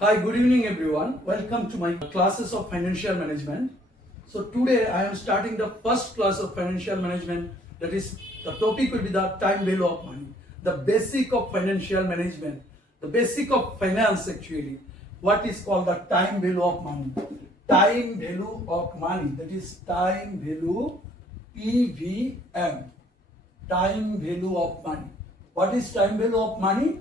Hi, good evening everyone. Welcome to my classes of financial management. So today I am starting the first class of financial management. That is, the topic will be the time value of money, the basic of financial management, the basic of finance actually. What is called the time value of money? Time value of money. That is time value, PVM. Time value of money. What is time value of money?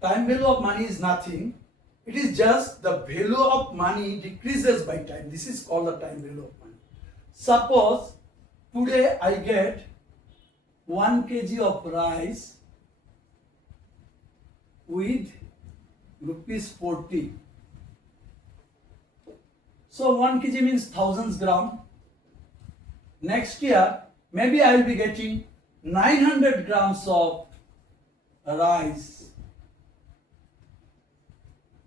Time value of money is nothing. It is just the value of money decreases by time. This is called the time value of money. Suppose today I get 1 kg of rice with rupees 40. So 1 kg means thousands gram. Next year maybe I will be getting 900 grams of rice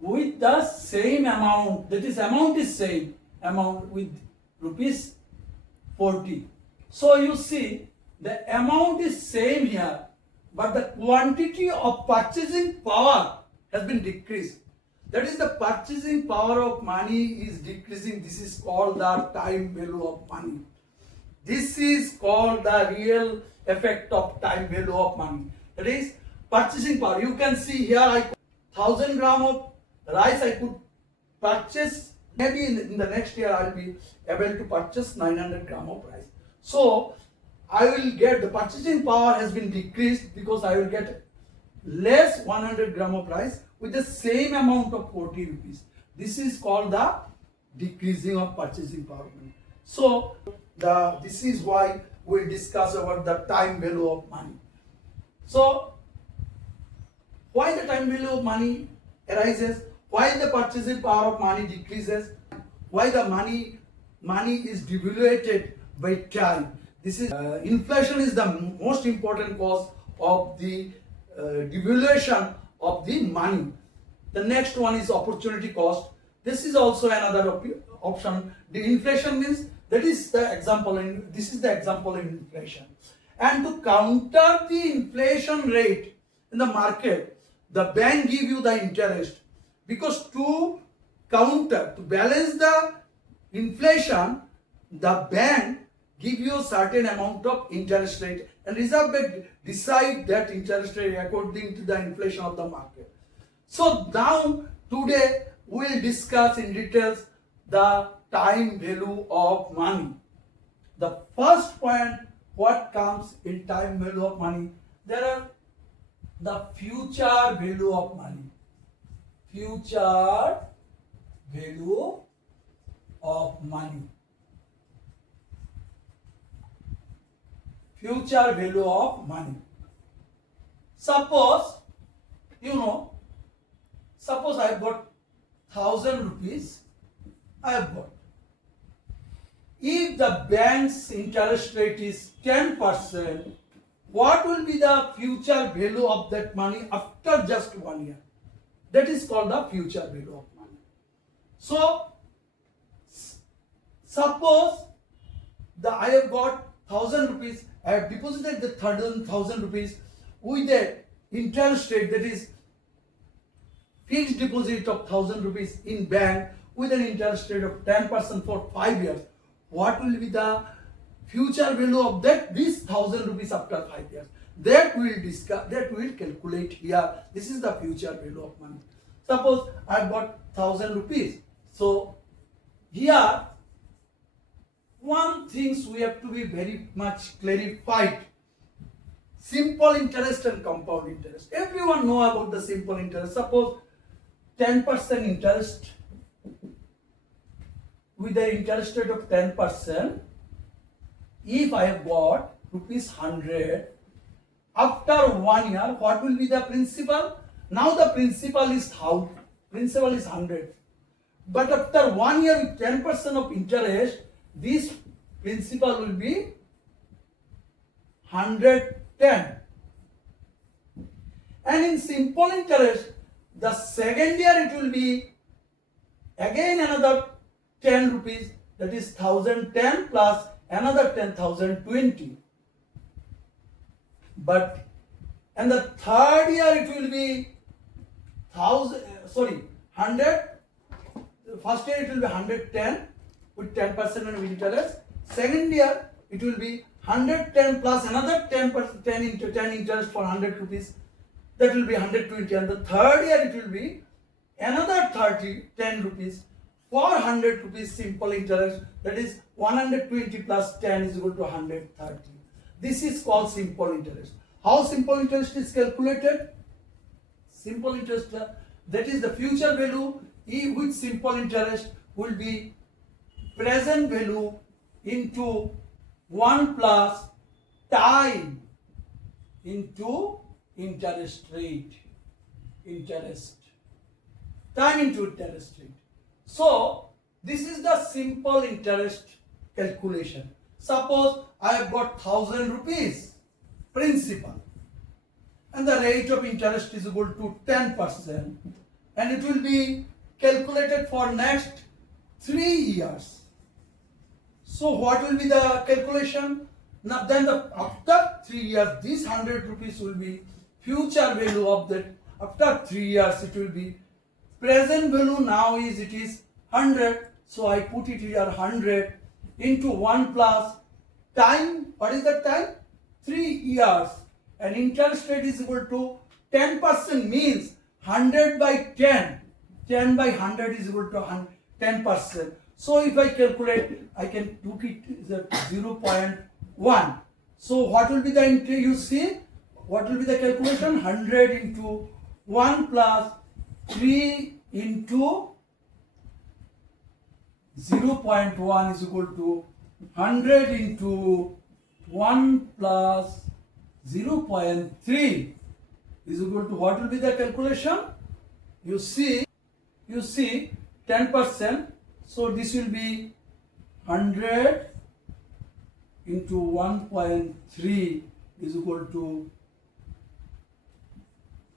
with the same amount, that is amount is same amount with rupees 40. So you see the amount is same here, but the quantity of purchasing power has been decreased. That is, the purchasing power of money is decreasing. This is called the time value of money. This is called the real effect of time value of money. That is purchasing power. You can see here I 1000 gram of rice I could purchase. Maybe in the next year I will be able to purchase 900 gram of rice. So I will get, the purchasing power has been decreased because I will get less 100 gram of rice with the same amount of 40 rupees. This is called the decreasing of purchasing power. So this is why we discuss about the time value of money. So why the time value of money arises? Why the purchasing power of money decreases? Why the money is devaluated by time? This is inflation is the most important cause of the devaluation of the money. The next one is opportunity cost. This is also another option. The inflation means, that is the example in, this is the example in inflation. And to counter the inflation rate in the market, the bank give you the interest. Because to counter, to balance the inflation, the bank give you a certain amount of interest rate, and Reserve Bank decide that interest rate according to the inflation of the market. So now today we will discuss in details the time value of money. The first point, what comes in time value of money? There are the future value of money. Future value of money. Future value of money. Suppose, suppose I have got 1000 rupees. I have got. If the bank's interest rate is 10%, what will be the future value of that money after just 1 year? That is called the future value of money. So, suppose I have got 1000 rupees, I have deposited the 1000 rupees with the interest rate, that is fixed deposit of 1000 rupees in bank with an interest rate of 10% for 5 years. What will be the future value of this 1000 rupees after 5 years? That we will discuss, that we will calculate here. This is the future value of money. Suppose I have got 1000 rupees. So here one things we have to be very much clarified. Simple interest and compound interest. Everyone know about the simple interest. Suppose 10% interest with the interest rate of 10%. If I have got rupees 100, after 1 year, what will be the principal? Now the principal is 100. But after 1 year with 10% of interest, this principal will be 110. And in simple interest, the second year it will be again another 10 rupees, that is 1010 plus another 10,020. But and the third year it will be 100. First year it will be 110 with 10% of interest. Second year it will be 110 plus another 10%, 10 into 10 interest for 100 rupees. That will be 120. And the third year it will be another 10 rupees for 100 rupees simple interest. That is 120 plus 10 is equal to 130. This is called simple interest. How simple interest is calculated? Simple interest, that is the future value with simple interest will be present value into 1 plus time into interest rate. Time into interest rate. So this is the simple interest calculation. Suppose I have got 1000 rupees principal and the rate of interest is equal to 10% and it will be calculated for next 3 years. So what will be the calculation? Now then after 3 years this 100 rupees will be future value of that. After 3 years it will be present value. Now it is 100. So I put it here 100 into 1 plus time. What is the time? 3 years. And interest rate is equal to 10% means 100 by 10. 10 by 100 is equal to 10%. So if I calculate, I can took it as 0.1. So what will be the you see? What will be the calculation? 100 into 1 plus 3 into 0.1 is equal to 100 into 1 plus 0.3 is equal to what will be the calculation? You see 10%. So this will be 100 into 1.3 is equal to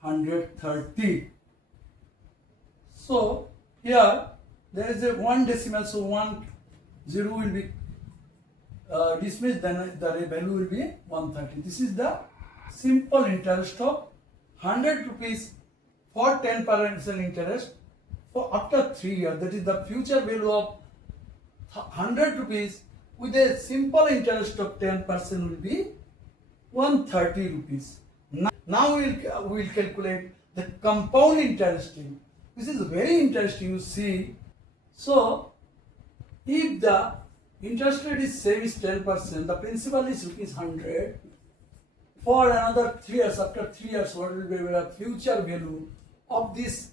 130. So here there is a 1 decimal, so 1 0 will be dismissed, then the value will be 130. This is the simple interest of 100 rupees for 10% interest for after 3 years. That is the future value of 100 rupees with a simple interest of 10% will be 130 rupees. Now we will calculate the compound interest rate. This is very interesting, you see. So if the interest rate is same is 10%, the principal is rupees 100. For another 3 years, after 3 years, what will be the future value of this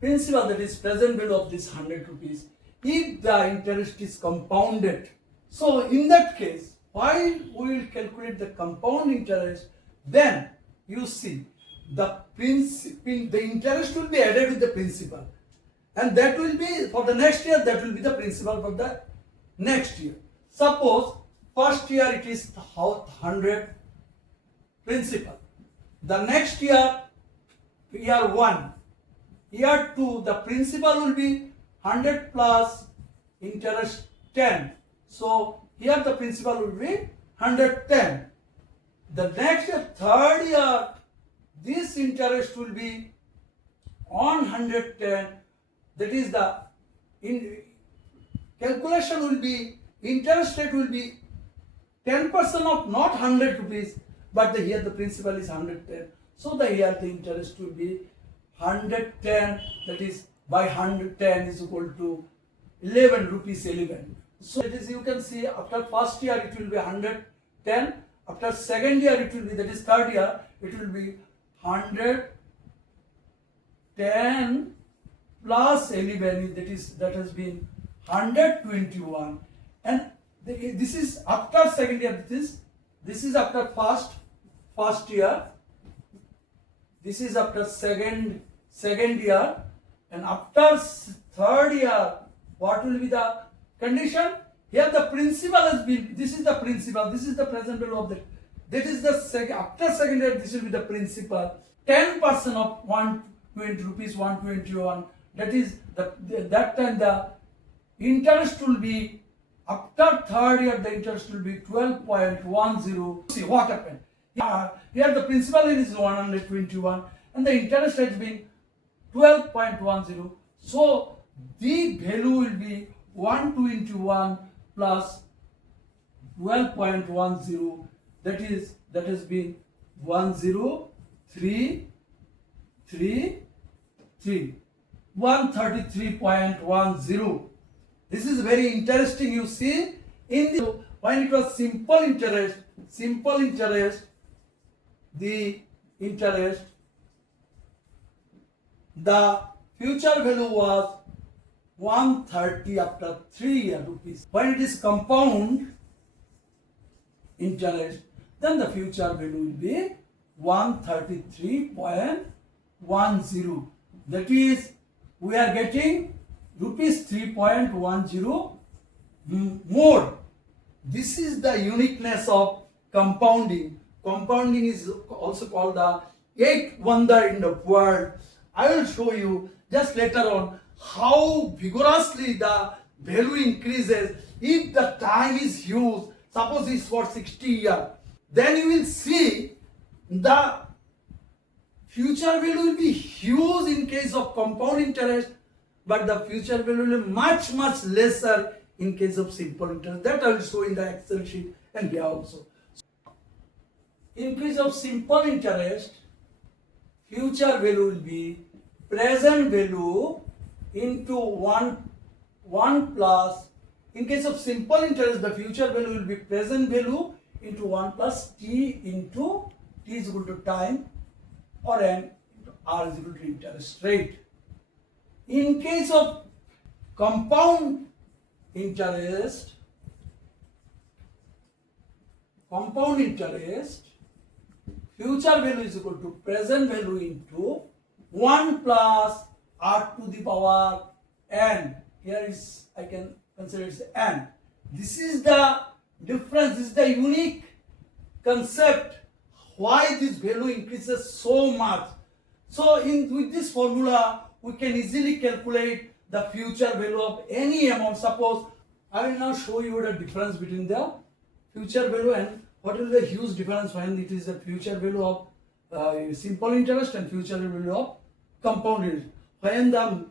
principal, that is present value of this 100 rupees, if the interest is compounded. So in that case, while we will calculate the compound interest, then you see the interest will be added with the principal, and that will be for the next year, that will be the principal for the next year. Suppose first year it is 100 principal, the next year, year 1, year 2, the principal will be 100 plus interest 10. So here the principal will be 110. The next year, third year, this interest will be on 110. That is the calculation will be, interest rate will be 10% of not 100 rupees, but here the principal is 110. So here the interest will be 110, that is by 110 is equal to 11 rupees 11. So it is, you can see after first year it will be 110, after second year it will be, that is third year, it will be 110 plus 11, that has been 121. And this is after second year, this is after first year, this is after second year, and after third year, what will be the condition? Here the principal has been, this is the principal, this is the present value of that. That is the after second year, this will be the principal. 10% of 120 rupees, 121. That is that time the interest will be, after third year the interest will be 12.10. See what happened. Here the principal is 121 and the interest has been 12.10. So the value will be 121 plus 12.10, that has been 10333 133.10. This is very interesting. You see, in the when it was simple interest, the interest, the future value was 130 after 3 years rupees. When it is compound interest, then the future value will be 133.10. That is, we are getting rupees 3.10 more. This is the uniqueness of compounding. Compounding is also called the eighth wonder in the world. I will show you just later on how vigorously the value increases if the time is huge. Suppose it's for 60 years. Then you will see the future value will be huge in case of compound interest, but the future value will be much lesser in case of simple interest. That I will show in the Excel sheet and here also. In case of simple interest, future value will be present value into 1 plus. In case of simple interest, the future value will be present value into 1 plus t into t is equal to time or n into r is equal to interest rate. In case of compound interest, future value is equal to present value into 1 plus r to the power n. Here is, I can consider it as n. This is the difference, this is the unique concept why this value increases so much. So with this formula, we can easily calculate the future value of any amount. Suppose I will now show you the difference between the future value and what is the huge difference when it is the future value of simple interest and future value of compound interest. When the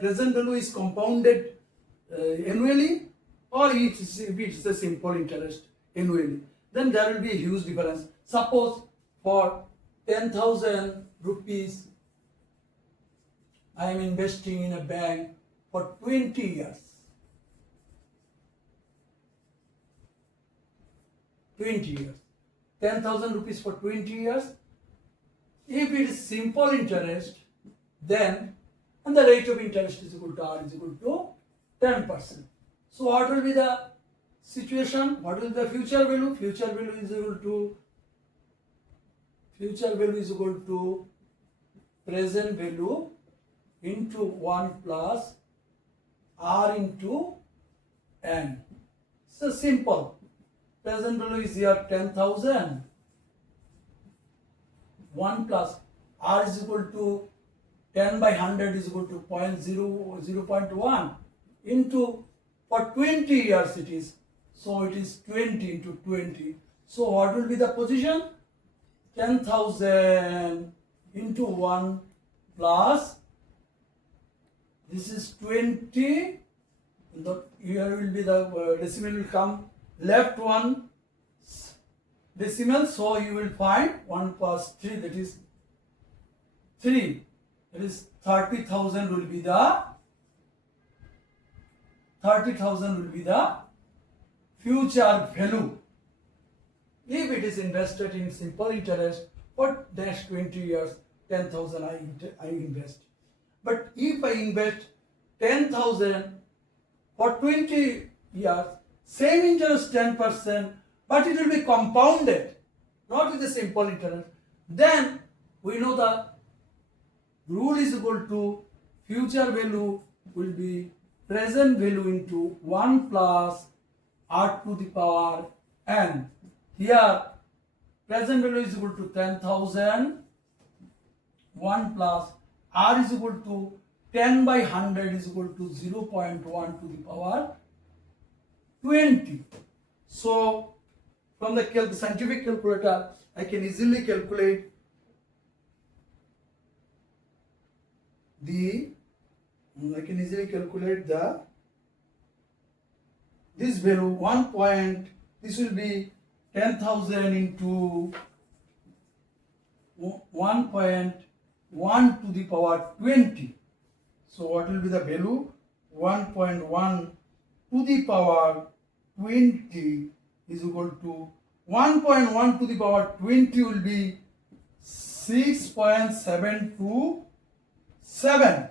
present value is compounded annually, or if it's a simple interest annually, then there will be a huge difference. Suppose for 10,000 rupees, I am investing in a bank for 20 years. 20 years. 10,000 rupees for 20 years. If it is simple interest, then and the rate of interest is equal to r is equal to 10%. So what will be the situation? What will be the future value? Future value is equal to present value into 1 plus r into n. So simple. Present value is here 10,000. 1 plus r is equal to 10 by 100 is equal to 0.1 into, for 20 years it is. So it is 20 into 20. So what will be the position? 10,000 into 1 plus, this is 20. Here will be the decimal will come left one decimal. So you will find 1 plus 3, that is 3. That is 30,000 will be the future value if it is invested in simple interest for next 20 years. 10,000 I invest. But if I invest 10,000 for 20 years, same interest 10%, but it will be compounded, not with the simple interest, then we know the rule is equal to future value will be present value into 1 plus r to the power n. Here present value is equal to 10,000. 1 plus r is equal to 10 by 100 is equal to 0.1 to the power 20. So from the scientific calculator, I can easily calculate the this value 1 point, this will be 10,000 into 1.1 to the power 20. So what will be the value? 1.1 to the power 20 is equal to 1.1 to the power 20 will be 6.727.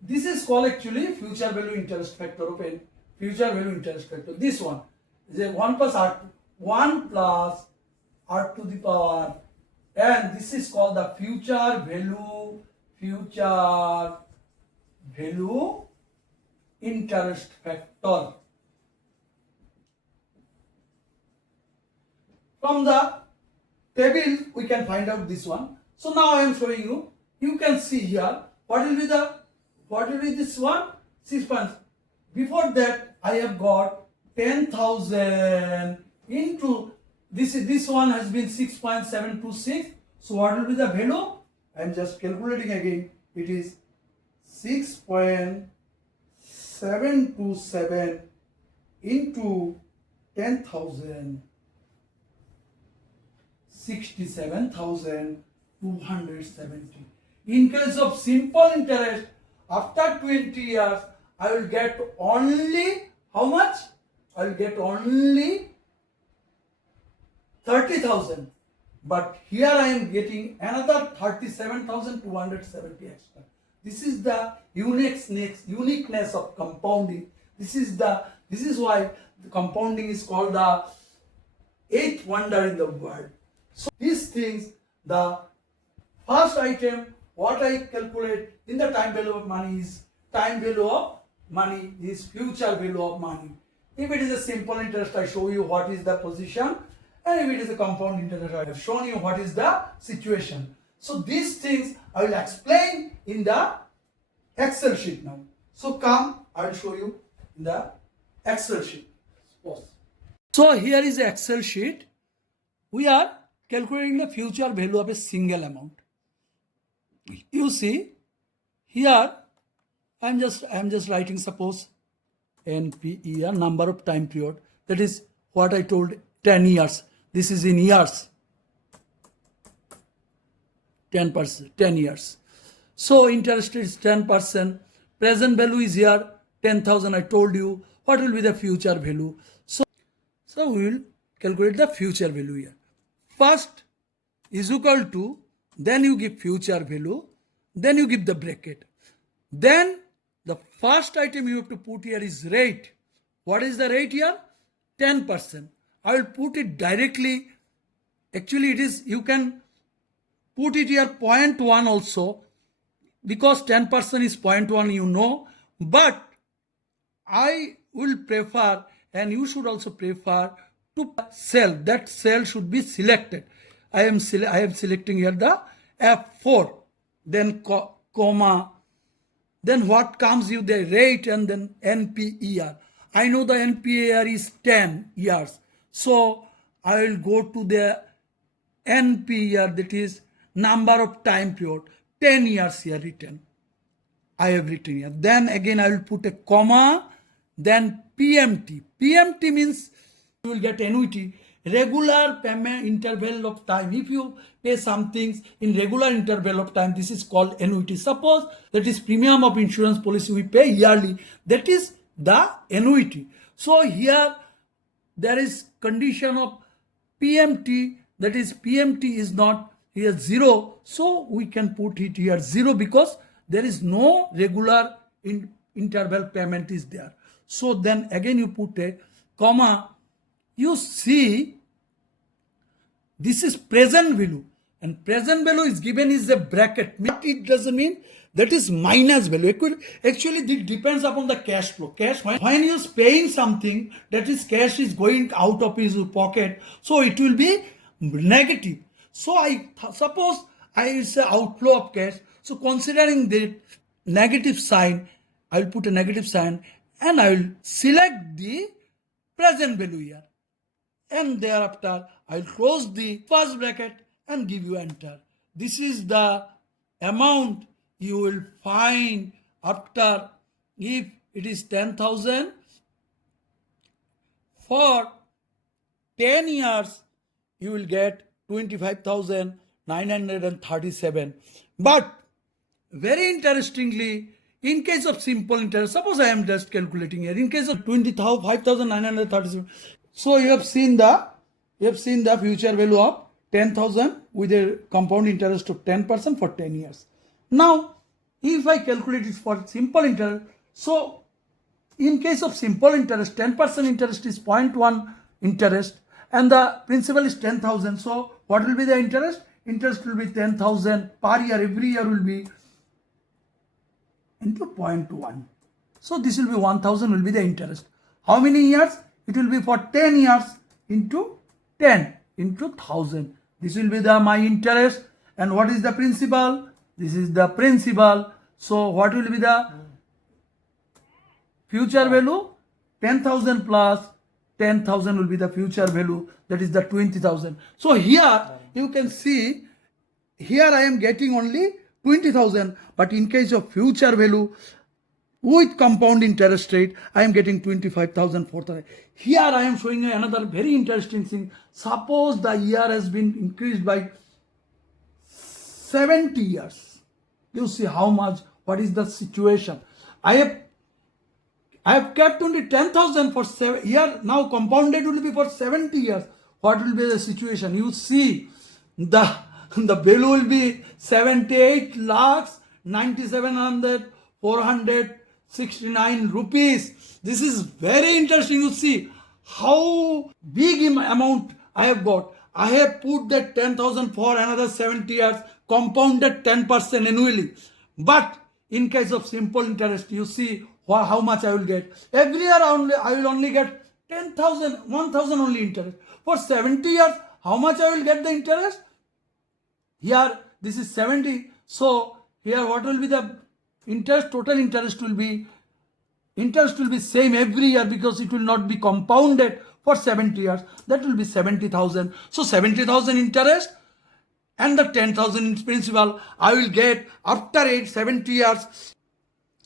This is called actually future value interest factor of n. Future value interest factor. This one is a 1 plus r to the power, and this is called the future value interest factor. From the table we can find out this one. So now I am showing you. You can see here what will be this one? 6 points. Before that I have got 10,000 into this one has been 6.726. So what will be the value? I am just calculating again. It is 6.727 into 10,000. 67,270. In case of simple interest, after 20 years, I will get only how much? I will get only 30,000. But here I am getting another 37,270 extra. This is the uniqueness of compounding. This is why the compounding is called the eighth wonder in the world. So these things, the first item, what I calculate in the time value of money is future value of money. If it is a simple interest, I show you what is the position, and if it is a compound interest, I have shown you what is the situation. So these things I will explain in the Excel sheet now. So come, I will show you in the Excel sheet. So here is the Excel sheet. We are calculating the future value of a single amount. You see, here I am just writing, suppose NPER, number of time period. That is what I told, 10 years. This is in years. 10%, 10 years. So interest is 10%. Present value is here 10,000. I told you. What will be the future value? So we will calculate the future value here. First is equal to, then you give future value, then you give the bracket. Then the first item you have to put here is rate. What is the rate here? 10%. I will put it directly. Actually it is, you can put it here 0.1 also, because 10% is 0.1, you know. But I will prefer, and you should also prefer, to cell. That cell should be selected. I am selecting here the F4, then comma, then what comes you, the rate, and then NPER. I know the NPER is 10 years. So I will go to the NPER, that is number of time period, 10 years here written. I have written here. Then again I will put a comma, then PMT. PMT means you will get annuity, regular payment interval of time. If you pay some things in regular interval of time, this is called annuity. Suppose that is premium of insurance policy we pay yearly, that is the annuity. So here there is condition of PMT, that is PMT is not here 0. So we can put it here 0 because there is no regular interval payment is there. So then again you put a comma. You see, this is present value, and present value is given is a bracket. It doesn't mean that is minus value. Actually, it depends upon the cash flow. Cash, when you are paying something, that is cash is going out of his pocket, so it will be negative. So I suppose I say outflow of cash. So considering the negative sign, I will put a negative sign, and I will select the present value here. and thereafter I'll close the first bracket and give you enter. This is the amount you will find after, if it is 10,000 for 10 years, you will get 25,937. But very interestingly, in case of simple interest, suppose I am just calculating here, in case of 25,937, so you have seen the future value of 10,000 with a compound interest of 10% for 10 years. Now, if I calculate it for simple interest, so in case of simple interest, 10% interest is 0.1 interest and the principal is 10,000. So what will be the interest? Interest will be 10,000 per year. Every year will be into 0.1. So this will be 1,000 will be the interest. How many years? It will be for 10 years into 10 into 1,000. This will be the my interest. And what is the principal? This is the principal. So what will be the future value? 10,000 plus 10,000 will be the future value. That is the 20,000. So here you can see, here I am getting only 20,000. But in case of future value with compound interest rate, I am getting 25,000, 4,000. Here I am showing you another very interesting thing. Suppose the year has been increased by 70 years. You see how much, what is the situation. I have kept only 10,000 for 7 years. Now compounded will be for 70 years. What will be the situation? You see the value will be 78 lakhs 97,469 rupees. This is very interesting. You see how big amount I have got. I have put that 10,000 for another 70 years, compounded 10% annually. But in case of simple interest, you see how much I will get. Every year I will only get 10,000, 1,000 only interest. For 70 years, how much I will get the interest? Here, this is 70. So, here what will be the interest? Total interest will be same every year because it will not be compounded for 70 years. That will be 70,000. So, 70,000 interest and the 10,000 in principal I will get after 70 years.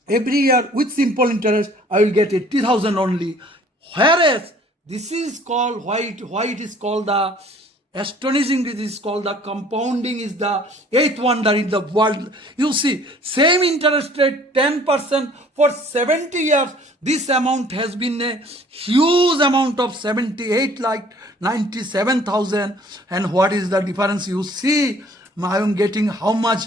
Every year with simple interest I will get 80,000 only. Whereas this is called, why it is called the astonishing, this is called the compounding is the eighth wonder in the world. You see, same interest rate 10% for 70 years. This amount has been a huge amount of 78 like 97,000. And what is the difference? You see, I am getting how much?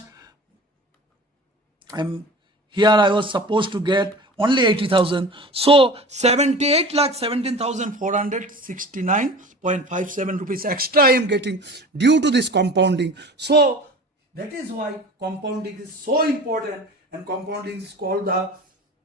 Here I was supposed to get only 80,000. So 78 lakh 17,469.57 rupees extra I am getting due to this compounding. So that is why compounding is so important, and compounding is called the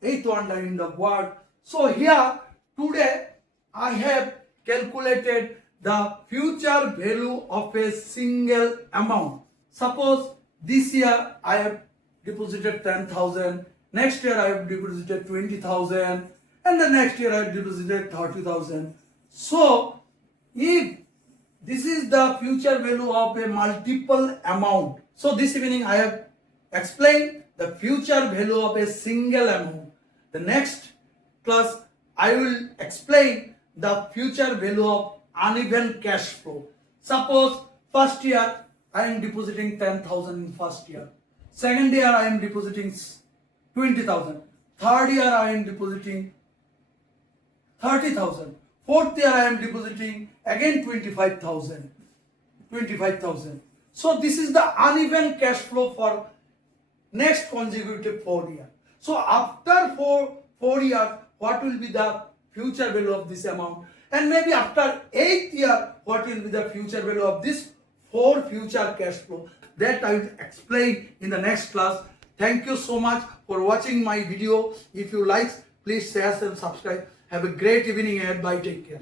eighth wonder in the world. So here today I have calculated the future value of a single amount. Suppose this year I have deposited 10,000. Next year I have deposited 20,000, and the next year I have deposited 30,000. So, if this is the future value of a multiple amount, so this evening I have explained the future value of a single amount. The next class I will explain the future value of uneven cash flow. Suppose first year I am depositing 10,000 in first year. Second year I am depositing 20,000. Third year I am depositing 30,000. Fourth year I am depositing again 25,000. So this is the uneven cash flow for next consecutive 4 years. So after 4 years, what will be the future value of this amount? And maybe after 8th year, what will be the future value of this 4 future cash flow? That I will explain in the next class. Thank you so much for watching my video. If you like, please share and subscribe. Have a great evening ahead. Bye. Take care.